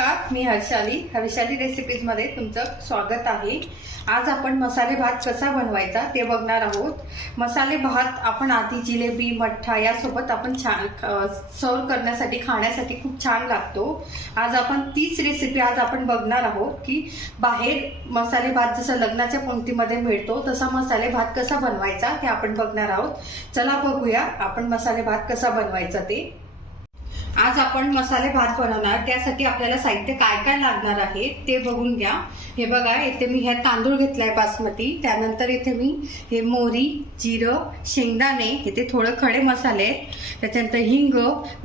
नमस्कार मी हर्षाली. हर्षाली रेसिपीजमध्ये तुमचं स्वागत आहे. आज आपण मसाले भात कसा बनवायचा ते बघणार आहोत. मसाले भात आपण आधी जिलेबी मठ्ठा यासोबत आपण छान सर्व करण्यासाठी खाण्यासाठी खूप छान लागतो. आज आपण तीच रेसिपी आज आपण बघणार आहोत की बाहेर मसाले भात जसं लग्नाच्या पंक्तीमध्ये मिळतो तसा मसाले भात कसा बनवायचा ते आपण बघणार आहोत. चला बघूया आपण मसाले भात कसा बनवायचा ते. आज आपण मसाले भात बनवणार त्यासाठी आपल्याला साहित्य काय काय लागणार आहे ते बघून घ्या. हे बघा इथे मी ह्या तांदूळ घेतलाय बासमती. त्यानंतर इथे मी हे मोरी जिरं शेंगदाणे इथे थोडं खडे मसाले आहेत. त्याच्यानंतर हिंग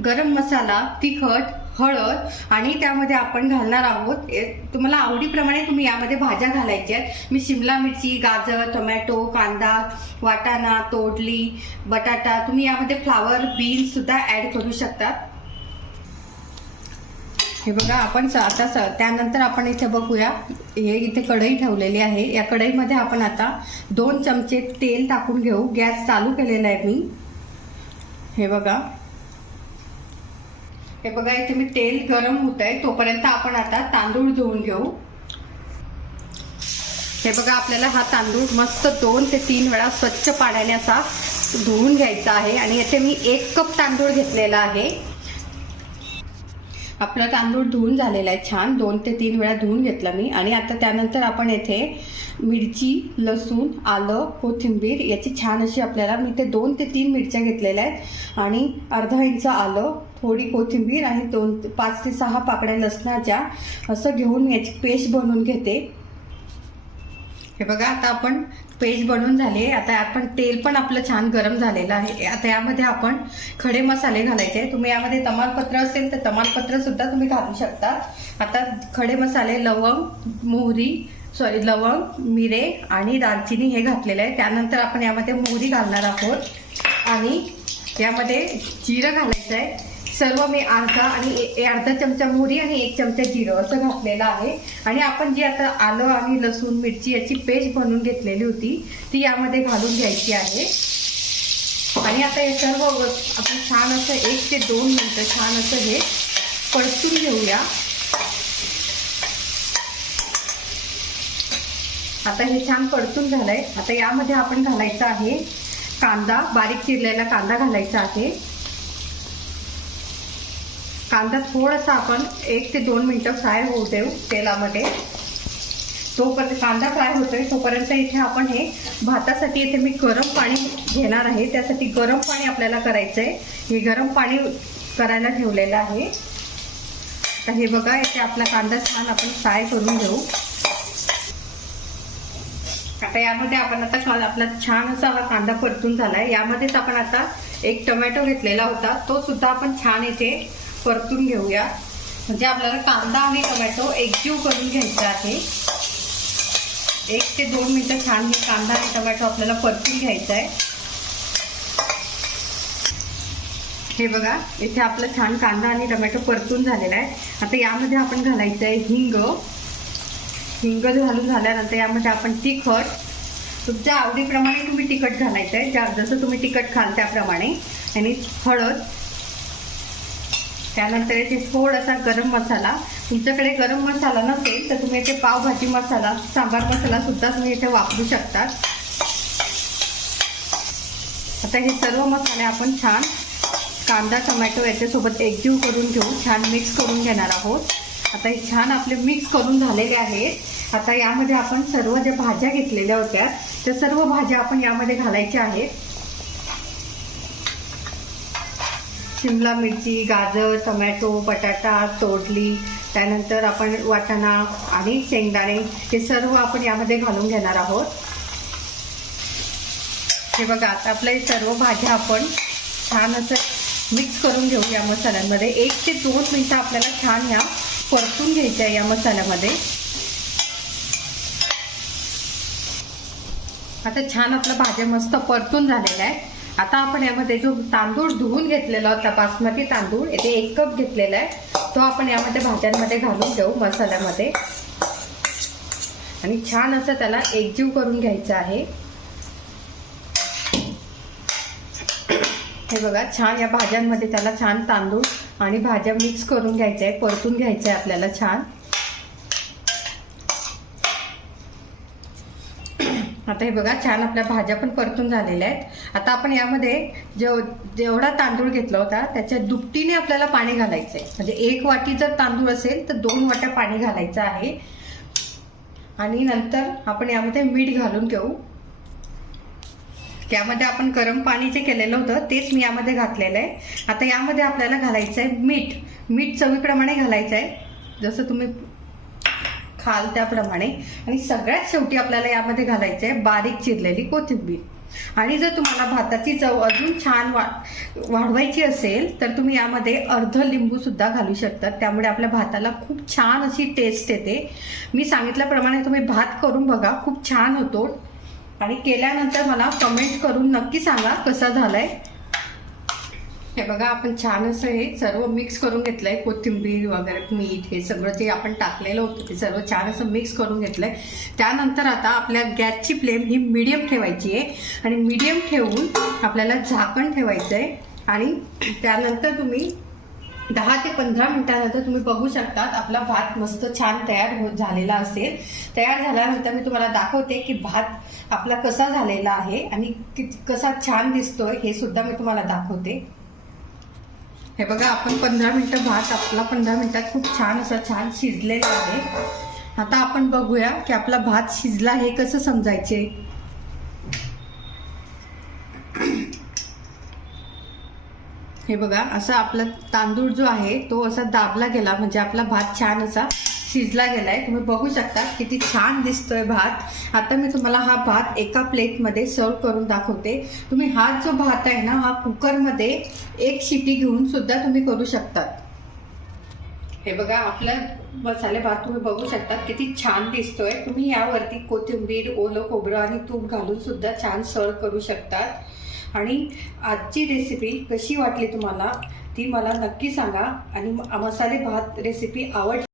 गरम मसाला तिखट हळद आणि त्यामध्ये आपण घालणार आहोत. तुम्हाला आवडीप्रमाणे तुम्ही यामध्ये भाज्या घालायच्या आहेत. मी शिमला मिरची गाजर टोमॅटो कांदा वाटाणा तोडली बटाटा तुम्ही यामध्ये फ्लावर बीन्स सुद्धा ऍड करू शकतात. हे बघा आपण स- आता स- त्यानंतर आपण इथे बघूया. हे इथे कढई ठेवलेली आहे. या कढईमध्ये आपण आता दोन चमचे तेल टाकून घेऊ. गॅस चालू केलेला आहे मी. हे बघा. हे बघा इथे मी तेल गरम होत आहे. तोपर्यंत आपण आता तांदूळ धुवून घेऊ. हे बघा आपल्याला हा तांदूळ मस्त दोन ते तीन वेळा स्वच्छ पाण्याने असा धुवून घ्यायचा आहे. आणि याचे मी एक कप तांदूळ घेतलेला आहे. आपला तांदूळ धुवून झालेला आहे छान. दोन ते तीन वेळा धुवून घेतला मी. आणि आता त्यानंतर आपण येथे मिरची लसूण आलं कोथिंबीर याची छान अशी आपल्याला मी ते दोन ते तीन मिरच्या घेतलेल्या आहेत. आणि अर्धा इंच आलं थोडी कोथिंबीर आणि दोन पाच ते सहा पाकड्या लसणाच्या असं घेऊन याची पेस्ट बनवून घेते. हे बघा आता आपण पेस्ट बनवून झाले आता आपण तेल पण आपलं छान गरम झालेलं आहे. आता यामध्ये आपण खडे मसाले घालायचे तुम्ही यामध्ये तमालपत्र असेल तर तमालपत्र सुद्धा तुम्ही घालू शकता. आता खडे मसाले लवंग मोहरी सॉरी लवंग मिरे आणि दालचिनी हे घातलेलं आहे त्यानंतर आपण यामध्ये मोहरी घालणार आहोत. आणि यामध्ये जिरं घालायचं आहे. सर्व मी अर्धा आणि ए- अर्धा चमचा मोहरी आणि एक चमचा जिरं असं घातलेलं आहे. आणि आपण जी आता आलं आणि लसूण मिरची याची पेस्ट बनवून घेतलेली होती ती यामध्ये घालून घ्यायची आहे. आणि आता हे सर्व व- आपण छान असं एक ते दोन मिनटं छान असं हे परतून घेऊया. आता हे छान परतून झालंय. आता यामध्ये आपण घालायचं आहे कांदा बारीक चिरलेला कांदा घालायचा आहे. कांदा थोडासा आपण एक ते दोन मिनटं फ्राय होऊ देऊ तेलामध्ये. तोपर्यंत कांदा फ्राय होतोय तोपर्यंत इथे आपण हे भातासाठी इथे मी गरम पाणी घेणार आहे. त्यासाठी गरम पाणी आपल्याला करायचं आहे हे गरम पाणी करायला ठेवलेलं आहे. आता हे बघा इथे आपला कांदा छान आपण फ्राय करून घेऊ. आता यामध्ये आपण आता का- आपला छान असा हा कांदा परतून झाला आहे यामध्येच आपण आता एक टोमॅटो घेतलेला होता. तो सुद्धा आपण छान इथे परतून घेऊया. म्हणजे आपल्याला कांदा आणि टोमॅटो एकजीव करून घ्यायचा आहे. एक ते दोन मिनटं छान हे कांदा आणि टोमॅटो आपल्याला परतून घ्यायचा आहे हे बघा इथे आपलं छान कांदा आणि टोमॅटो परतून झालेला आहे. आता यामध्ये आपण घालायचं आहे हिंग हिंग घालून झाल्यानंतर यामध्ये आपण तिखट. तुमच्या आवडीप्रमाणे तुम्ही तिखट घालायचं आहे ज्या जसं तुम्ही तिखट खाल त्याप्रमाणे. आणि हळद. त्यानंतर इथे थोडासा गरम मसाला. तुमच्याकडे गरम मसाला नसेल तर तुम्ही इथे पावभाजी मसाला सांबार मसाला सुद्धा तुम्ही इथे वापरू शकता आता हे सर्व मसाले आपण छान कांदा टोमॅटो याच्यासोबत एकजीव करून घेऊ. छान मिक्स करून घेणार आहोत. आता हे छान आपले मिक्स करून झालेले आहेत. आता यामध्ये आपण सर्व ज्या भाज्या घेतलेल्या होत्या त्या सर्व भाज्या आपण यामध्ये घालायच्या आहेत. शिमला मिरची गाजर टोमॅटो बटाटा तोडली. त्यानंतर आपण वाटाणा आणि शेंगदाणे हे सर्व आपण यामध्ये घालून घेणार आहोत. हे बघा आता आपल्या हे सर्व भाज्या आपण छान असं मिक्स करून घेऊ या मसाल्यांमध्ये. एक ते दोन मिनटं आपल्याला छान ह्या परतून घ्यायच्या या मसाल्यामध्ये. आता छान आपलं भाज्या मस्त परतून झालेल्या आहे आता आपण यामध्ये जो तांदूळ धुवून घेतलेला होता बासमती तांदूळ येथे एक कप घेतलेला आहे. तो आपण यामध्ये भाज्यांमध्ये घालून घेऊ मसाल्यामध्ये. आणि छान असं त्याला एकजीव करून घ्यायचं आहे. हे बघा छान या भाज्यांमध्ये त्याला छान तांदूळ आणि भाज्या मिक्स करून घ्यायच्या आहे परतून घ्यायचं आहे आपल्याला छान. आता हे बघा छान आपल्या भाज्या पण परतून झालेल्या आहेत. आता आपण यामध्ये जेव जेवढा तांदूळ घेतला होता त्याच्या दुपटीने आपल्याला पाणी घालायचं आहे म्हणजे एक वाटी जर तांदूळ असेल तर दोन वाट्या पाणी घालायचं आहे. आणि नंतर आपण यामध्ये मीठ घालून घेऊ. त्यामध्ये आपण गरम पाणी जे केलेलं होतं तेच मी यामध्ये घातलेलं आहे. आता यामध्ये आपल्याला घालायचं आहे मीठ. मीठ चवीप्रमाणे घालायचं आहे जसं तुम्ही खाल त्याप्रमाणे. आणि सगळ्यात शेवटी आपल्याला यामध्ये घालायचं आहे बारीक चिरलेली कोथिंबीर. आणि जर तुम्हाला भाताची चव अजून छान वा वाढवायची असेल तर तुम्ही यामध्ये अर्ध लिंबू सुद्धा घालू शकतात त्यामुळे आपल्या भाताला खूप छान अशी टेस्ट येते. मी सांगितल्याप्रमाणे तुम्ही भात करून बघा खूप छान होतो. आणि केल्यानंतर मला कमेंट करून नक्की सांगा कसा झालाय. हे बघा आपण छान असं हे सर्व मिक्स करून घेतलंय. कोथिंबीर वगैरे मीठ हे सगळं जे आपण टाकलेलं होतं ते सर्व छान असं मिक्स करून घेतलंय. त्यानंतर आता आपल्या गॅसची फ्लेम ही मिडियम ठेवायची आहे. आणि मिडियम ठेवून आपल्याला झाकण ठेवायचं आहे आणि त्यानंतर तुम्ही दहा ते पंधरा मिनिटानंतर तुम्ही बघू शकतात आपला भात मस्त छान तयार होत झालेला असेल. तयार झाल्यानंतर मी तुम्हाला दाखवते की भात आपला कसा झालेला आहे आणि कसा छान दिसतोय हे सुद्धा मी तुम्हाला दाखवते. हे बघा आपण पंधरा मिनटं भात आपला पंधरा मिनटात खूप छान असा छान शिजलेला आहे. आता आपण बघूया की आपला भात शिजला हे कसं समजायचे. हे बघा असा आपला तांदूळ जो आहे तो असा दाबला गेला म्हणजे आपला भात छान असा शिजला गेलाय. तुम्ही बघू शकता किती छान दिसतोय भात. आता मी तुम्हाला हा भात एका प्लेटमध्ये सर्व करून दाखवते. तुम्ही हा जो भात आहे ना हा कुकरमध्ये एक शिटी घेऊन सुद्धा तुम्ही करू शकतात. हे बघा आपला मसाले भात तुम्ही बघू शकता किती छान दिसतोय. तुम्ही यावरती कोथिंबीर ओलं खोबरं आणि तूप घालून सुद्धा छान सर्व करू शकतात. आणि आजची रेसिपी कशी वाटली तुम्हाला ती मला नक्की सांगा. आणि मसाले भात रेसिपी आवड